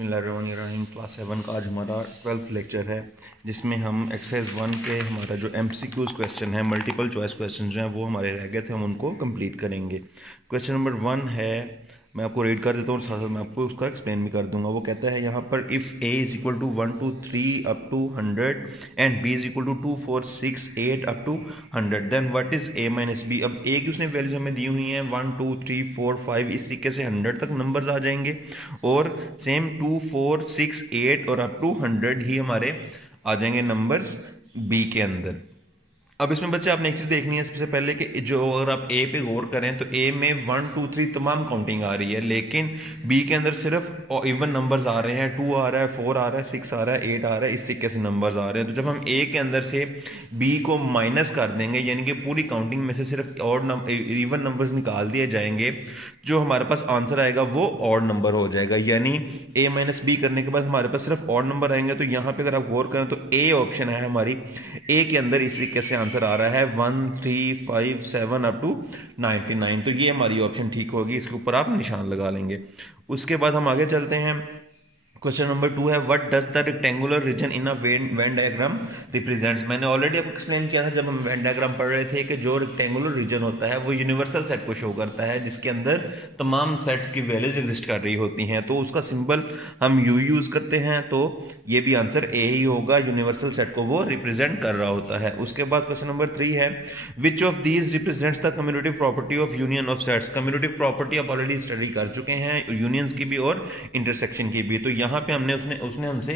बिस्मिल्लाहिर्रहमानिर्रहीम। क्लास 7 का आज हमारा 12th लेक्चर है, जिसमें हम एक्सरसाइज 1 के हमारा जो MCQs क्वेश्चन है, मल्टीपल चॉइस क्वेश्चन जो हैं वो हमारे रह गए थे, हम उनको कंप्लीट करेंगे। क्वेश्चन नंबर 1 है, मैं आपको रीड कर देता हूँ और साथ साथ मैं आपको उसका एक्सप्लेन भी कर दूंगा। वो कहता है यहाँ पर if a is equal to 1 to 3 up to 100 and b is equal to 2 4 6 8 up to 100 what is इज a माइनस b। अब a की उसने वैल्यूज हमें दी हुई हैं 1 2 3 4 5, इस तरीके से 100 तक नंबर्स आ जाएंगे और सेम 2 4 6 8 और अप टू 100 ही हमारे आ जाएंगे नंबर्स b के अंदर। अब इसमें बच्चे आपने एक चीज देखनी है सबसे पहले कि जो अगर आप ए पे गौर करें तो ए में 1 2 3 तमाम काउंटिंग आ रही है, लेकिन बी के अंदर सिर्फ इवन नंबर्स आ रहे हैं, 2 आ रहा है, 4 आ रहा है, 6 आ रहा है, 8 आ रहा है, इस तरीके से नंबर्स आ रहे हैं। तो जब हम ए के अंदर से बी को माइनस कर देंगे, यानी कि पूरी काउंटिंग में से सिर्फ ऑड इवन नंबर्स निकाल दिए जाएंगे, जो हमारे पास आंसर आएगा वो ऑड नंबर हो जाएगा। यानी a माइनस बी करने के बाद हमारे पास सिर्फ ऑड नंबर आएंगे। तो यहाँ पे अगर आप गौर करें तो a ऑप्शन है हमारी, a के अंदर इस तरीके से आंसर आ रहा है 1 3 5 7 अप टू 99। तो ये हमारी ऑप्शन ठीक होगी, इसके ऊपर आप निशान लगा लेंगे। उसके बाद हम आगे चलते हैं। क्वेश्चन नंबर 2 है what does the rectangular reason in a Venn diagram represents. मैंने ऑलरेडी आपको एक्सप्लेन किया था जब हम वेन डायग्राम पढ़ रहे थे कि जो रेक्टेंगुलर रीजन होता है वो यूनिवर्सल सेट को शो करता है, जिसके अंदर तमाम सेट्स की वैल्यूज एग्जिस्ट कर रही होती हैं। तो उसका सिंबल हम यू यूज करते हैं, तो ये भी आंसर ए ही होगा, यूनिवर्सल सेट को वो रिप्रेजेंट कर रहा होता है। उसके बाद क्वेश्चन नंबर 3 है which of these represents the commutative property of union of sets. Commutative property आप ऑलरेडी स्टडी कर चुके हैं, यूनियंस की भी और इंटरसेक्शन की भी। तो यहाँ पे हमने उसने हमसे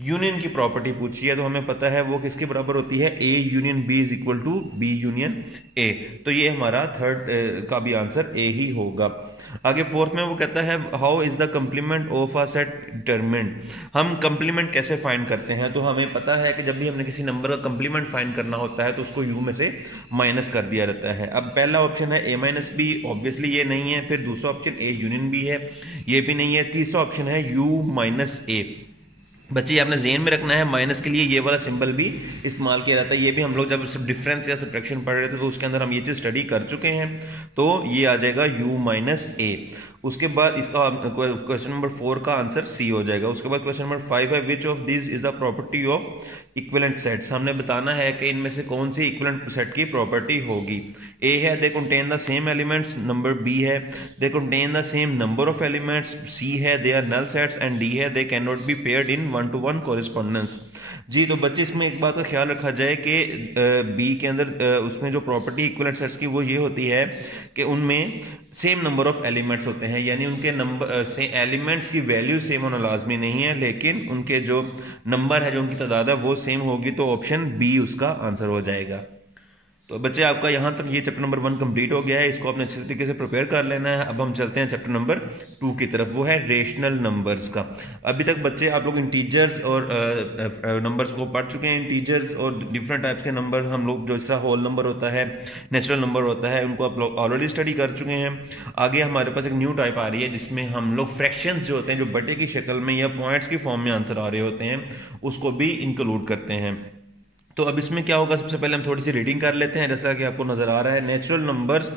यूनियन की प्रॉपर्टी पूछी है, तो हमें पता है वो किसके बराबर होती है, A union B is equal to B union A. तो ये हमारा थर्ड का भी आंसर ए ही होगा। आगे फोर्थ में वो कहता है how is the complement of a set determined. हम कंप्लीमेंट कैसे फाइंड करते हैं, तो हमें पता है कि जब भी हमने किसी नंबर का कंप्लीमेंट फाइंड करना होता है तो उसको यू में से माइनस कर दिया जाता है। अब पहला ऑप्शन है ए माइनस बी, ऑब्वियसली ये नहीं है। फिर दूसरा ऑप्शन ए यूनियन बी है, ये भी नहीं है। तीसरा ऑप्शन है यू माइनस ए। बच्चे आपने ज़हन में रखना है माइनस के लिए ये वाला सिंबल भी इस्तेमाल किया जाता है। ये भी हम लोग जब सब डिफरेंस या सब्ट्रैक्शन पढ़ रहे थे तो उसके अंदर हम ये चीज़ स्टडी कर चुके हैं। तो ये आ जाएगा u माइनस ए। उसके बाद इसका क्वेश्चन नंबर 4 का आंसर सी हो जाएगा। उसके बाद क्वेश्चन नंबर 5 है which of this is the property of equivalent sets. हमने बताना है कि इनमें से कौन सी इक्विवेलेंट सेट की प्रॉपर्टी होगी। ए है they contain the same elements, number B है they contain the same number of elements, C है they are null sets and D है they cannot be paired in 1-to-1 correspondence. जी, तो बच्चे इसमें एक बात का ख्याल रखा जाए कि बी के अंदर उसमें जो प्रॉपर्टी इक्विवेलेंट सेट्स की वो ये होती है कि उनमें सेम नंबर ऑफ एलिमेंट्स होते हैं, यानी उनके नंबर से एलिमेंट्स की वैल्यू सेम होना लाजमी नहीं है, लेकिन उनके जो नंबर है, जो उनकी तादाद है वो सेम होगी। तो ऑप्शन बी उसका आंसर हो जाएगा। तो बच्चे आपका यहाँ तक ये चैप्टर नंबर 1 कंप्लीट हो गया है, इसको आपने अच्छे तरीके से प्रिपेयर कर लेना है। अब हम चलते हैं चैप्टर नंबर 2 की तरफ, वो है रेशनल नंबर्स का। अभी तक बच्चे आप लोग इंटीजर्स और नंबर्स को पढ़ चुके हैं। इंटीजर्स और डिफरेंट टाइप्स के नंबर हम लोग, जैसा होल नंबर होता है, नेचुरल नंबर होता है, उनको आप लोग ऑलरेडी स्टडी कर चुके हैं। आगे हमारे पास एक न्यू टाइप आ रही है जिसमें हम लोग फ्रैक्शंस जो होते हैं, जो बटे की शक्ल में या पॉइंट्स की फॉर्म में आंसर आ रहे होते हैं, उसको भी इंक्लूड करते हैं। तो अब इसमें क्या होगा, सबसे पहले हम थोड़ी सी रीडिंग कर लेते हैं। जैसा कि आपको नजर आ रहा है, नेचुरल नंबर्स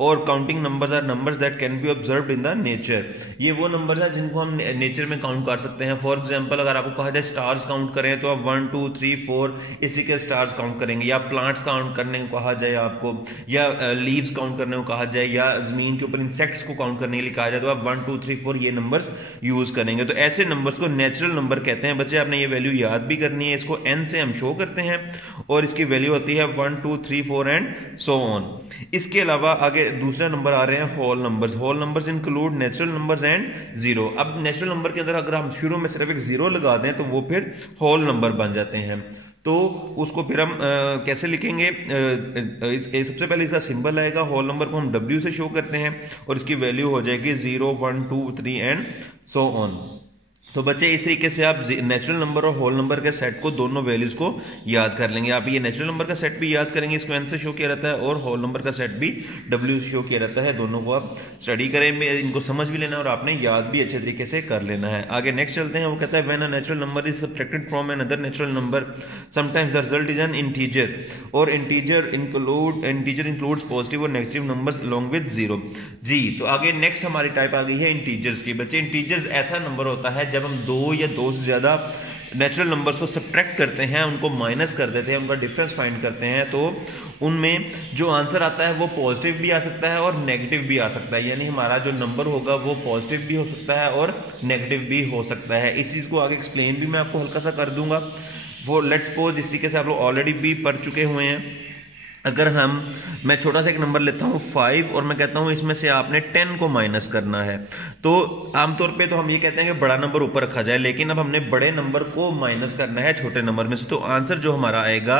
और counting numbers are numbers that can be observed in the nature. ये वो नंबर्स हैं जिनको हम नेचर में काउंट कर सकते हैं। फॉर एग्जांपल अगर आपको कहा जाए स्टार्स काउंट करें, तो आप 1 2 3 4 इसी के स्टार्स काउंट करेंगे, या प्लांट्स काउंट करने को कहा जाए आपको, या लीव्स काउंट करने को कहा जाए, या जमीन के ऊपर इंसेक्ट्स को काउंट करने के लिए कहा जाए, तो आप 1 2 3 4 ये नंबर्स यूज करेंगे। तो ऐसे नंबर्स को नेचुरल नंबर कहते हैं। बच्चे आपने ये वैल्यू याद भी करनी है। इसको n से हम शो करते हैं और इसकी वैल्यू होती है 1 2 3 4 एंड सो ऑन। इसके अलावा आगे दूसरे नंबर आ रहे हैं whole numbers. Whole numbers include natural numbers and zero. अब नेचुरल नंबर के अंदर अगर हम शुरू में सिर्फ एक जीरो लगा दें तो वो फिर होल नंबर बन जाते हैं। तो उसको फिर हम कैसे लिखेंगे, सबसे पहले इसका सिंबल आएगा, होल नंबर को हम W से शो करते हैं और इसकी वैल्यू हो जाएगी 0 1 2 3 एंड सो ऑन। तो बच्चे इस तरीके से आप नेचुरल नंबर और होल नंबर के सेट को, दोनों वैल्यूज को याद कर लेंगे। आप ये नेचुरल नंबर का सेट भी याद करेंगे, इसको n से शो किया रहता है, और होल नंबर का सेट भी w से शो किया रहता है। दोनों को आप स्टडी करें, इनको समझ भी लेना और आपने याद भी अच्छे तरीके से कर लेना है। आगे नेक्स्ट चलते हैं। वो कहता है when a natural number is subtracted from another natural number sometimes the result is an integer और इंटीजर इंक्लूड्स पॉजिटिव और negative numbers along with zero. जी, तो आगे नेक्स्ट हमारी टाइप आ गई है इंटीजर्स की। बच्चे इंटीजर्स ऐसा नंबर होता है जब जब हम दो या दो से ज़्यादा नेचुरल नंबर्स को सब्ट्रैक्ट करते हैं, उनको माइनस कर देते हैं, उनका डिफरेंस फाइंड करते हैं, तो उनमें जो आंसर आता है वो पॉजिटिव भी आ सकता है और नेगेटिव भी आ सकता है। यानी हमारा जो नंबर होगा वो पॉजिटिव भी हो सकता है और नेगेटिव भी हो सकता है। इस चीज़ को आगे एक्सप्लेन भी मैं आपको हल्का सा कर दूंगा। वो लेट्स सपोज इस तरीके से आप लोग ऑलरेडी भी पढ़ चुके हुए हैं। अगर मैं छोटा सा एक नंबर लेता हूँ 5 और मैं कहता हूँ इसमें से आपने 10 को माइनस करना है, तो आमतौर पे तो हम ये कहते हैं कि बड़ा नंबर ऊपर रखा जाए, लेकिन अब हमने बड़े नंबर को माइनस करना है छोटे नंबर में से, तो आंसर जो हमारा आएगा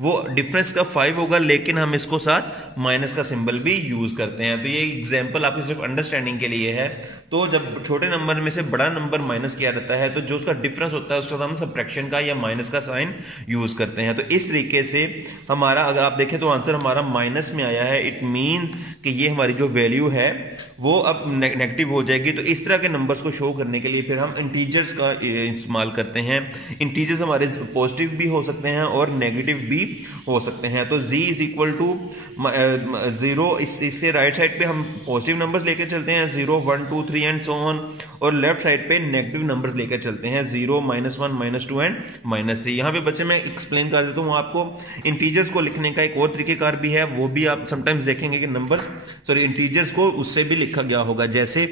वो डिफरेंस का 5 होगा, लेकिन हम इसको साथ माइनस का सिंबल भी यूज करते हैं। तो ये एग्जाम्पल आपकी सिर्फ अंडरस्टैंडिंग के लिए है। तो जब छोटे नंबर में से बड़ा नंबर माइनस किया जाता है तो जो उसका डिफरेंस होता है उसका हम सब्ट्रैक्शन का या माइनस का साइन यूज करते हैं। तो इस तरीके से हमारा, अगर आप देखें तो आंसर हमारा माइनस में आया है। इट मींस कि ये हमारी जो वैल्यू है वो अब नेगेटिव हो जाएगी। तो इस तरह के नंबर्स को शो करने के लिए फिर हम इंटीजर्स का इस्तेमाल करते हैं। इंटीजर्स हमारे पॉजिटिव भी हो सकते हैं और नेगेटिव भी हो सकते हैं। तो z इज इक्वल टू 0, इससे राइट साइड पे हम पॉजिटिव नंबर्स लेके चलते हैं 0, 1, 2, 3 एंड सो ऑन, और लेफ्ट साइड पे नेगेटिव नंबर्स लेकर चलते हैं 0, -1, -2 एंड -3। यहाँ पे बच्चे मैं एक्सप्लेन कर देता हूँ आपको। इंटीजर्स को लिखने का एक और तरीकेकार भी है, वो भी आप समटाइम्स देखेंगे कि इंटीजर्स को उससे भी लिखा गया होगा। जैसे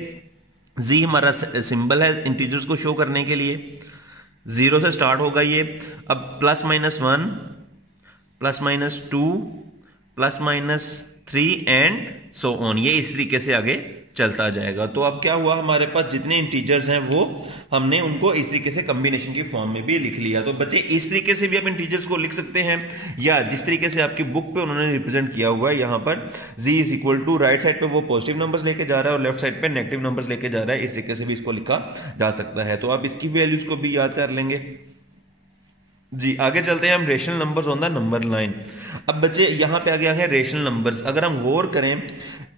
z हमारा सिंबल है इंटीजर्स को शो करने के लिए, 0 से स्टार्ट होगा ये, अब +-1, +-2, +-3 एंड सो ऑन, ये इस तरीके से आगे चलता जाएगा। तो अब क्या हुआ, हमारे पास जितने इंटीजर्स हैं वो हमने उनको इस तरीके से कॉम्बिनेशन की फॉर्म में भी लिख लिया। तो बच्चे इस तरीके से भी आप इंटीजर्स को लिख सकते हैं, या जिस तरीके से आपकी बुक पे उन्होंने रिप्रेजेंट किया हुआ है, यहाँ पर z is equal to right side पे वो पॉजिटिव नंबर्स लेके जा रहा है और लेफ्ट साइड पे नेगेटिव नंबर्स लेके जा रहा है, इस तरीके से भी इसको लिखा जा सकता है। तो आप इसकी वैल्यूज को भी याद कर लेंगे जी। आगे चलते हैं हम rational numbers on the number line. अब बच्चे यहाँ पे आ गया है रेशनल नंबर्स। अगर हम गौर करें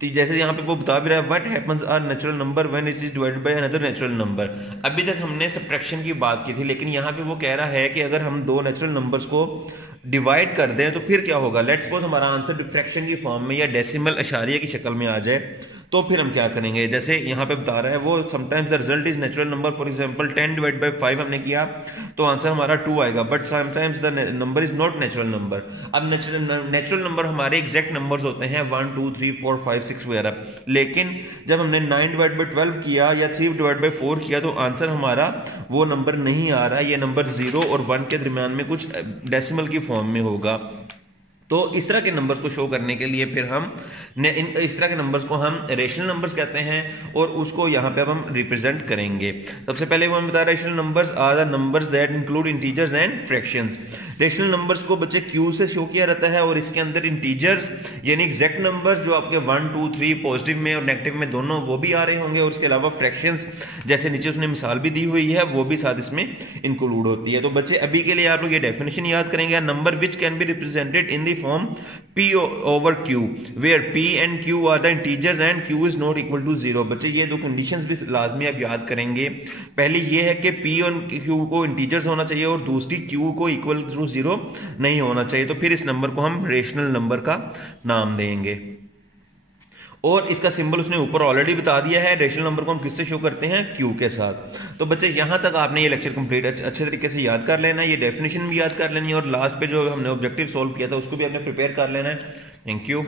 तो जैसे यहाँ पे वो बता भी रहा है, what happens are natural number when it is divided by another natural number. अभी तक हमने सब्ट्रैक्शन की बात की थी, लेकिन यहाँ पे वो कह रहा है कि अगर हम दो नेचुरल नंबर्स को डिवाइड कर दें तो फिर क्या होगा। लेट्स सपोज हमारा आंसर डिफ्रैक्शन की फॉर्म में या डेसिमल अशारिया की शक्ल में आ जाए, तो फिर हम क्या करेंगे। जैसे यहाँ पे बता रहा है वो sometimes the result is natural number, for example 10 divide by 5 हमने किया तो आंसर हमारा 2 आएगा, but sometimes the number is not natural number. अब नेचुरल नंबर हमारे एग्जैक्ट नंबर्स होते हैं 1, 2, 3, 4, 5, 6 वगैरह, लेकिन जब हमने 9 डिवाइड बाय 12 किया या 3 डिवाइड बाय 4 किया तो आंसर हमारा वो नंबर नहीं आ रहा, ये नंबर 0 और 1 के दरमियान में कुछ डेसिमल की फॉर्म में होगा। तो इस तरह के नंबर्स को शो करने के लिए फिर हम इस तरह के नंबर्स को हम रेशनल नंबर्स कहते हैं और उसको यहाँ पे अब हम रिप्रेजेंट करेंगे। सबसे पहले वो हम बता रहे हैं rational numbers are the numbers that include integers and fractions. Rational numbers को बच्चे क्यू से शो किया जाता है और इसके अंदर इंटीजर्स यानी एग्जैक्ट नंबर्स जो आपके 1, 2, 3 पॉजिटिव में और नेगेटिव में दोनों वो भी आ रहे होंगे, और उसके अलावा फ्रैक्शंस जैसे नीचे उसने मिसाल भी दी हुई है वो भी साथ इसमें इंक्लूड होती है। तो बच्चे अभी के लिए आप लोग ये डेफिनेशन याद करेंगे, number which can be represented in the form P over Q where P and Q are the integers and Q is not equal to 0। बच्चे ये दो कंडीशंस भी लाजमी आप याद करेंगे। पहली ये है कि P और Q को इंटीजर्स होना चाहिए और दूसरी Q को इक्वल टू 0 नहीं होना चाहिए। तो फिर इस नंबर को हम रेशनल नंबर का नाम देंगे। और इसका सिंबल उसने ऊपर ऑलरेडी बता दिया है। रेशनल नंबर को हम किससे शो करते हैं, Q के साथ। तो बच्चे यहां तक आपने ये लेक्चर कंप्लीट अच्छे तरीके से याद कर लेना है, ये डेफिनेशन भी याद कर लेनी है और लास्ट पे जो हमने ऑब्जेक्टिव सॉल्व किया था उसको भी आपने प्रिपेयर कर लेना है। Thank you.